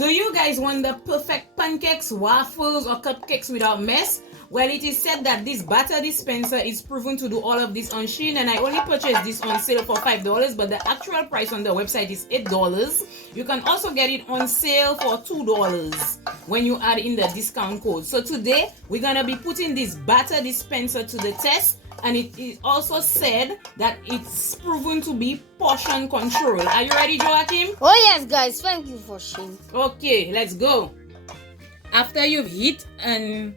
Do you guys want the perfect pancakes, waffles, or cupcakes without mess? Well, it is said that this batter dispenser is proven to do all of this on SHEIN, and I only purchased this on sale for $5, but the actual price on the website is $8. You can also get it on sale for $2 when you add in the discount code. So today, we're gonna be putting this batter dispenser to the test, and it is also said that it's proven to be portion control. Are you ready, Joachim? Oh yes, guys, thank you for SHEIN. Okay, let's go. After you've heat and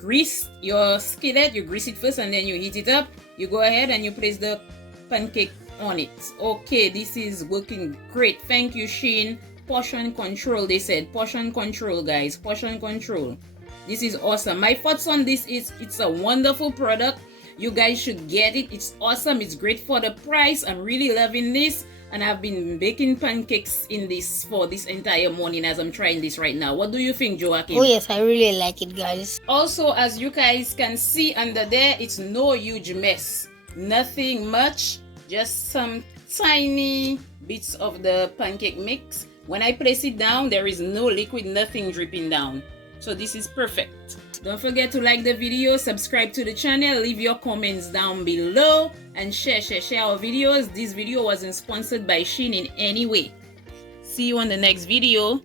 grease your skillet, you grease it first and then you heat it up. You go ahead and you place the pancake on it. Okay, this is working great. Thank you, SHEIN. Portion control, they said. Portion control, guys. Portion control. This is awesome. My thoughts on this is it's a wonderful product. You guys should get it. It's awesome. It's great for the price. I'm really loving this. And I've been baking pancakes in this for this entire morning as I'm trying this right now. What do you think, Joachim? Oh yes, I really like it, guys. Also, as you guys can see under there, it's no huge mess. Nothing much. Just some tiny bits of the pancake mix. When I place it down, there is no liquid, nothing dripping down. So this is perfect. Don't forget to like the video, subscribe to the channel, leave your comments down below, and share our videos. This video wasn't sponsored by SHEIN in any way. See you on the next video.